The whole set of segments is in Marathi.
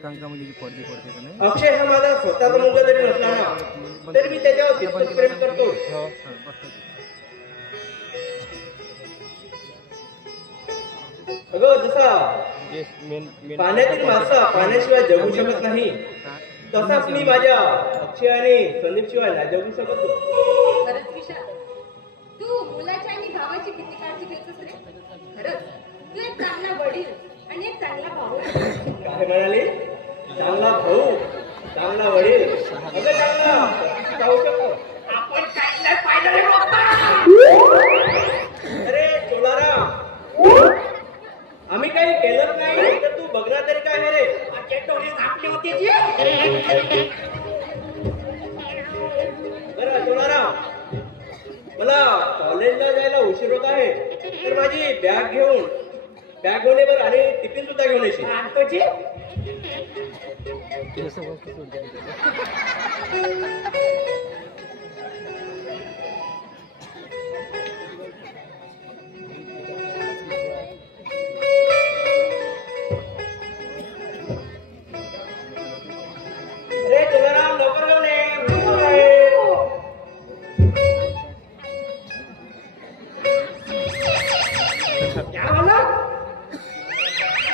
एकांका मुलीची पडदी पडते का नाही. अक्षय हा माझा स्वतःचा मुलगा जरी नसला ना तरी मी त्याच्यावर तितकंच प्रेम करतो. अगं जसा पाण्यातील मासा पाण्याशिवाय जगू शकत नाही तसाच मी माझ्या अक्षय आणि संदीप शिवाय नाही जगू शकत. खरंच विशाल, तू मुलाच्या आणि भावाची किती काळजी घेतोस रे. खरंच तू एक चांगला वडील आणि एक चांगला भाऊ. काय म्हणाले? चांगला भाऊ, चांगला वडील, अगं चांगला जाऊ शकतो. आपण काय पाहिलं रे बाप्पा? अरे चोलाराम, आम्ही काही केलंच नाही तर तू बघणार तरी काय आहे रे. डोळे झाकले होते जे. बरं चोलाराम, मला कॉलेजला जायला उशीर होत आहे तर माझी बॅग घेऊन येवर आणि टिफिन सुद्धा घेऊन येशील. आणतो जे. अरे तुलाराम लवकर घेऊन ये.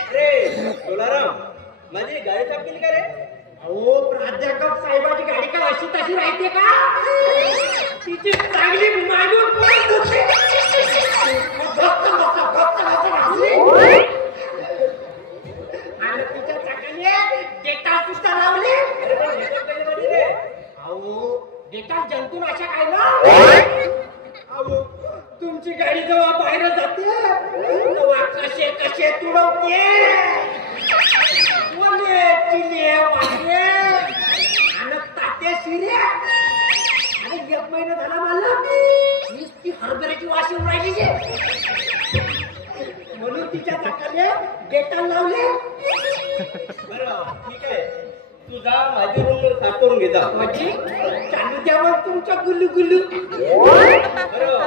अरे तुलाराम, माझी गाडी साफ केली का रे? अहो प्राध्यापक साहेबाची गाडी का अशी तशी राहते का? तिची चांगली मागून पडत होती. आणि तिच्या चाकाने डेटा पुस्तक लावले. अरे पण हे तर काही नाही रे. अहो डेटा जंतुनाशक आहे ना. अहो तुमची गाडी जेव्हा बाहेर जाते तेव्हा कसे कसे तुडवते. बोले चिले वाटले आणि ताते शिरे. आणि 1 महिना झाला मला नुसती हरभऱ्याची वास येऊन राहिली जे. म्हणून तिच्या चाकाने डेटा लावले. बरं ठीक आहे, तू जा माझी रूम साफ करून घे जा. म्हणजे चालू द्या मग तुमच्या गुल्लू गुल्लू. बरं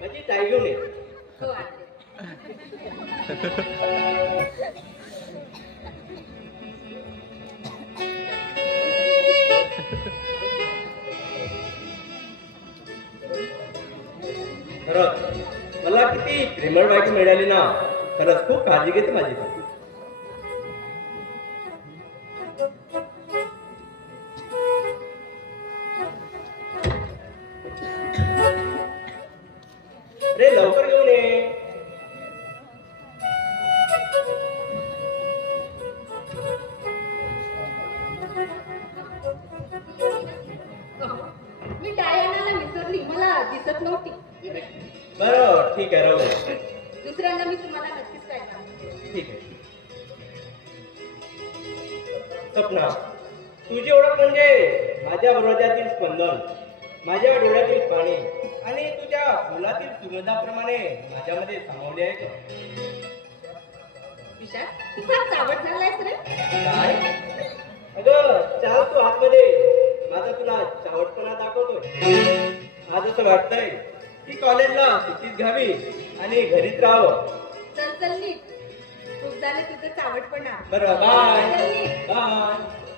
माझी टाय घेऊन ये. हो आणते. खरंच मला किती प्रेमळ बायको मिळाली ना. खरंच खूप काळजी घेते माझी. अरे लवकर घेऊन ये. मी डायनाला विसरली, मला दिसत नव्हती. बरं ठीक आहे, राहू दे. दुसऱ्यांदा मी तुम्हाला नक्कीच काय सांगते. ठीक आहे. सपना, तुझी ओळख म्हणजे माझ्या हृदयातील स्पंदन, माझ्या डोळ्यातील पाणी आणि तुझ्या फुलातील सुगंधाप्रमाणे माझ्यामध्ये सामावले आहे का? विशाल, तू फार चावट झालायस रे. काय? अगं चाल तू आतमध्ये, माझा तुला चावटपणा दाखवतोय. आज असं वाटतंय की कॉलेजला सुट्टीत घ्यावी आणि घरीच राहावं. चल चल नीट. खूप झाले तुझं चावटपणा. बरं बाय चल नीट. बाय.